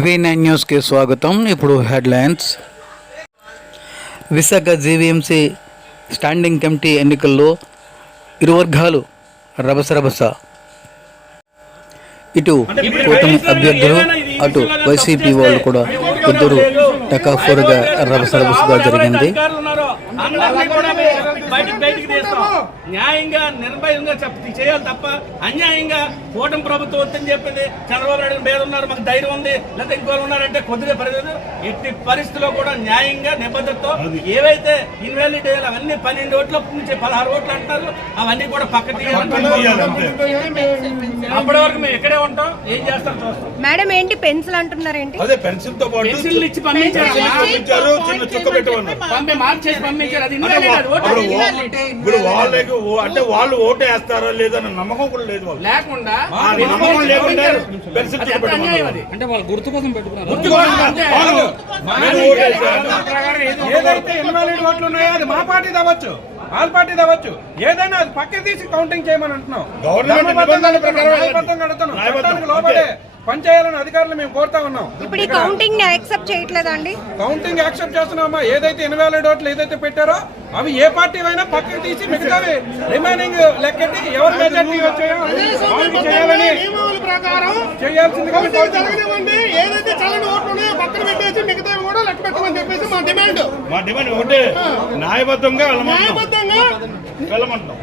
V9 న్యూస్కి స్వాగతం. ఇప్పుడు headlines. Visakha GVMC standing committee ఎన్నికల్లో ఇరు వర్గాలు రభస. ఇటు కూటమి అభ్యర్థులు, అటు వైసీపీ వాళ్ళు కూడా ఇద్దరు టకాఫోరుగా రభసగా జరిగింది. న్యాయంగా నిర్భయంగా చేయాలి తప్ప అన్యాయంగా కూటమి ప్రభుత్వం వద్దని చెప్పింది. చంద్రబాబు నాయుడు మీద ఉన్నారు, మాకు ధైర్యం ఉంది, లేకపోతే ఇంకోళ్ళు ఉన్నారంటే కొద్దిగా పరిస్థితి. ఎట్టి పరిస్థితిలో కూడా న్యాయంగా నిబద్ధతతో ఏవైతే ఇన్వాలిడ్ అయ్యాలి అవన్నీ 12 ఓట్ల నుంచి 16 ఓట్లు అంటున్నారు, అవన్నీ కూడా పక్క అప్పటి వరకు మేము ఎక్కడే ఉంటాం, ఏం చేస్తాం చూస్తాం. మేడం ఏంటి పెన్సిల్ అంటున్నారు ఏంటి? అదే పెన్సిల్ తో పాటు పెన్సిల్ ఇచ్చి పంపించారు, చిన్న చుక్క పెట్టమన్నారు, మార్చేసి పంపించారు. అది ఇప్పుడు వాళ్ళకి అంటే వాళ్ళు ఓటు వేస్తారా లేదన్న నమ్మకం కూడా లేదు వాళ్ళు. లేకుండా నమ్మకం లేకుండా పెన్సిల్ చుక్క పెట్టమన్నారు. అంటే వాళ్ళు గుర్తు కోసం పెట్టుకున్నారు. ఏదైతే ఇన్వాలిడ్ ఓట్లు ఉన్నాయో అది మా పార్టీ అవ్వచ్చు, ఆల్ పార్టీ అవ్వచ్చు, ఏదైనా అది పక్క తీసి కౌంటింగ్ చేయమని అంటున్నాం. చట్టానికి లోబడే పనిచేయాలని అధికారులు మేము కోరుతా ఉన్నాం. ఇప్పుడు ఈ కౌంటింగ్ ని యాక్సెప్ట్ చేయట్లేదండి. కౌంటింగ్ యాక్సెప్ట్ చేస్తున్నామా? ఏదైతే ఇన్వాలిడ్ ఓట్లు ఏదైతే పెట్టారో అవి ఏ పార్టీ అయినా పక్కకి తీసి మిగతావి రిమైనింగ్ లెక్కెట్టి ఎవరు మెజార్టీ వచ్చాయో చేయాలని చేయాల్సిందిగా ఏదైతే చల్లని ఓట్లు ఉన్నాయో పక్కన పెట్టేసి మిగతా కూడా లెక్క పెట్టమని చెప్పేసి మా డిమాండ్ ఒకటే, న్యాయబద్ధంగా వెళ్ళమంటాం.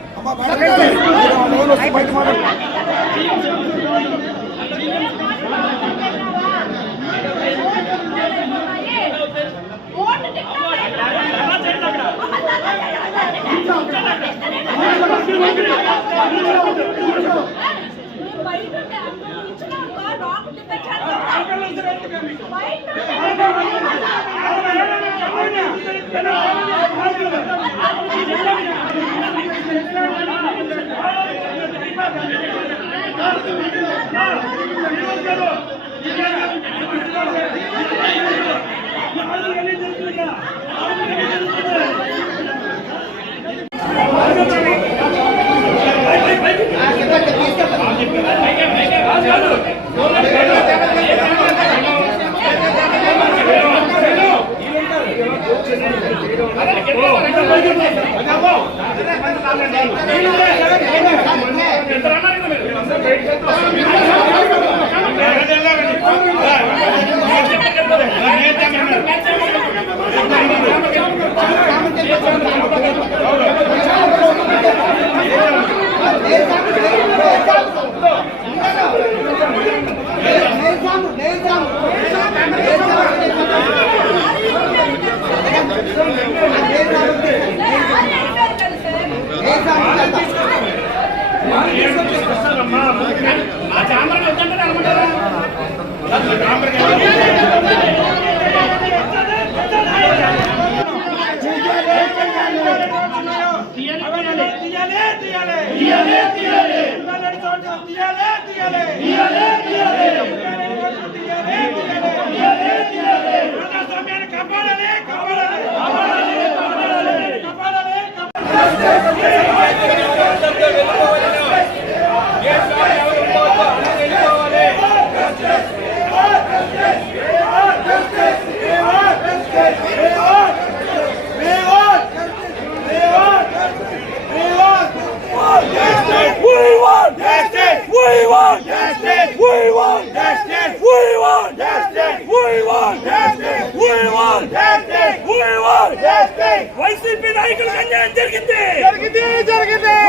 వైసీపీ నాయకులకు అన్యాయం జరిగింది.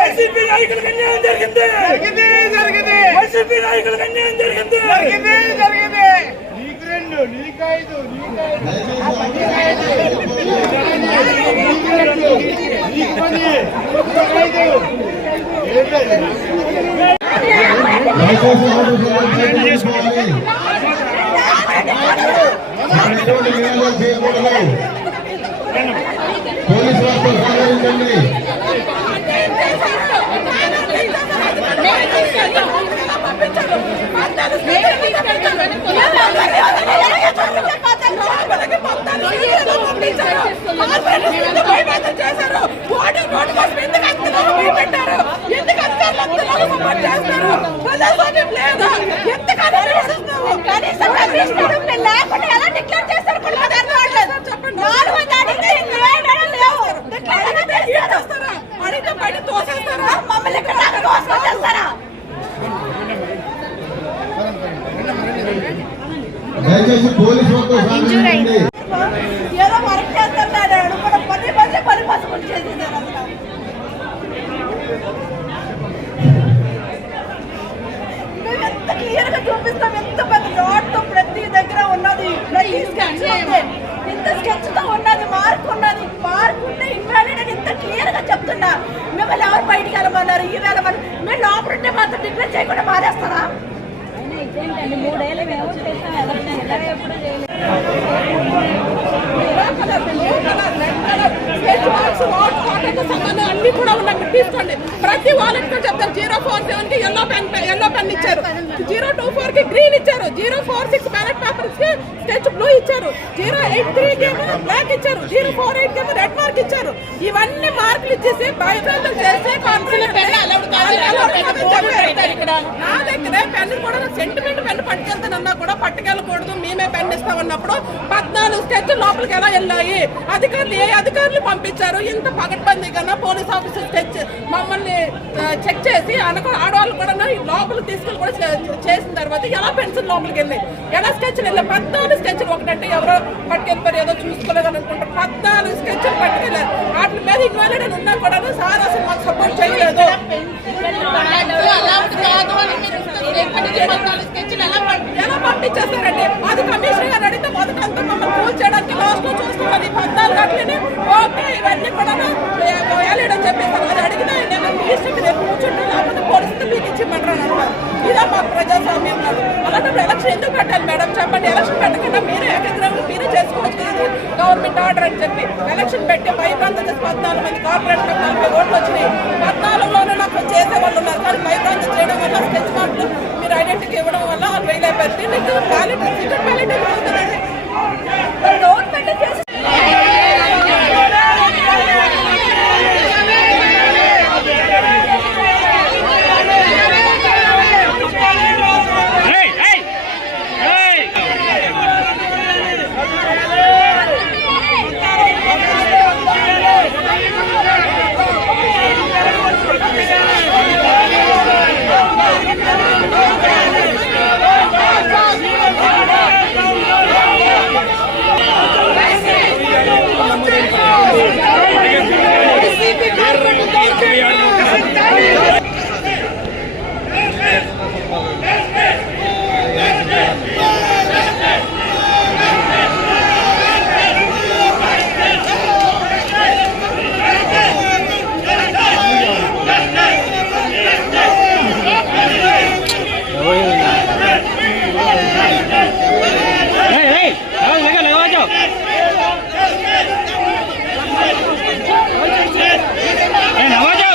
వైసీపీ నాయకులకు అన్యాయం జరిగింది. వైసీపీ నాయకులకు అన్యాయం జరిగింది. పోలీసు వారితో సహకరించండి. కనీసం దయచేసి పోలీసు వద్ద ఇంజూర్ అయింది. ఏదో వర్క్ చేస్తున్నాడు కూడా పది పసుపులు చేసేసారు అసలు. మేము ఎంత క్లియర్ గా చూపిస్తాం, ఎంత పెద్ద డాట్తో ప్రతి దగ్గర ఉన్నది, ప్రతి స్కెచ్ ఉంది, ఇంత స్కెచ్ తో ఉన్నది, మార్క్ ఉన్నది, మార్క్ ఉంటే ఇన్వాలిడ్ అని ఇంత క్లియర్ గా చెప్తున్నా. మిమ్మల్ని ఎవరు బయటికి వెళ్ళమన్నారు, ఈ వెళ్ళమని మేము లోపల ఉంటే మాత్రం డిక్లేర్ చేయకుండా మారేస్తారా? ఇదేంటండి 3 ఏళ్ళు మేము చేస్తాం, ఎలక్షన్ ఇలా ఎప్పుడు చేయలేదు. అన్ని కూడా ఉన్నాయి, తీసుకోండి. ప్రతి వాలెట్ కూడా చెప్తారు. 047 కి ఎల్లో పెన్ ఇచ్చారు, 024 కి గ్రీన్ ఇచ్చారు, 046 బ్యాలెట్ పేపర్స్ కి స్కెచ్ బ్లూ ఇచ్చారు, 083 కి బ్లాక్ ఇచ్చారు, 048 కి రెడ్ మార్క్ ఇచ్చారు. ఇవన్నీ మార్కులు ఇచ్చేసి భయభ్రాంతం చేస్తే నా దగ్గరే పెన్ను కూడా సెంటిమెంట్ పెన్ను పట్టుకెళ్తానన్నా కూడా పట్టుకెళ్ళకూడదు, మేమే పెన్ ఇస్తామన్నప్పుడు 14 స్కెచ్ లోపలికి ఎలా వెళ్ళాయి? అధికారులు ఏ అధికారులు పంపించారు? ఇంత పగడ్బందీగా పోలీస్ ఆఫీసర్ మమ్మల్ని చెక్ చేసి ఆడవాళ్ళు కూడా లోపలికి తీసుకెళ్ళి కూడా చేసిన తర్వాత ఎలా పెన్సిల్ లోపలికి వెళ్ళాయి, ఎలా స్కెచ్లు వెళ్ళాయి? 14 స్కెచ్లు, ఒకటంటే ఎవరో పట్టుకెళ్ళిపోయారు, ఏదో చూసుకోలేదని అనుకుంటారు. 14 స్కెచ్లు పట్టుకెళ్ళారు. వాటి మీద ఇన్వాలిడ్ అని ఉన్నా కూడా సార్ అసలు మాకు సపోర్ట్ చేయలేదు. ఎలా పంపించేస్తారండి? అది కమిషనర్ గారు అడిగితే మొదటంతా మమ్మల్ని కూల్ చేయడానికి లాస్ట్ లో చూసుకోవాలి. 14 గంటలని ఓకే ఇవన్నీ కూడా వేయలేడని చెప్పేసారు. అది అడిగినా నేను మీ ఇష్టం మీరు కూర్చుంటే లేకపోతే పోలీసులు మీకు ఇచ్చిమంటారు అన్నారు. ఇదా మా ప్రజాస్వామ్యం అన్నారు. అలాంటప్పుడు ఎలక్షన్ ఎందుకు పెట్టాలి మేడం చెప్పండి? ఎలక్షన్ పెట్టకుండా మీరే ఏకగ్రహం మీరే చేసుకోవచ్చు, గవర్నమెంట్ ఆర్డర్ అని చెప్పి ఎలక్షన్ పెట్టి భయభ్రాంతం చేసి 14 మంది కార్పొరేట్ 40 ఓట్లు వచ్చినాయి. 14లోనూ నాకు చేసే వాళ్ళు ఉన్నారు, కానీ భయభ్రాంతం చేయడం వల్ల స్కెచ్ మార్కులు మీరు ఐడెంటిటీ ఇవ్వడం వల్ల ఫెయిల్ అయిపోయింది. నీకు బ్యాలెట్ సీక్రెట్ బ్యాలెట్ ఇవ్వదండి, గవర్నమెంట్ చేసి నవాజు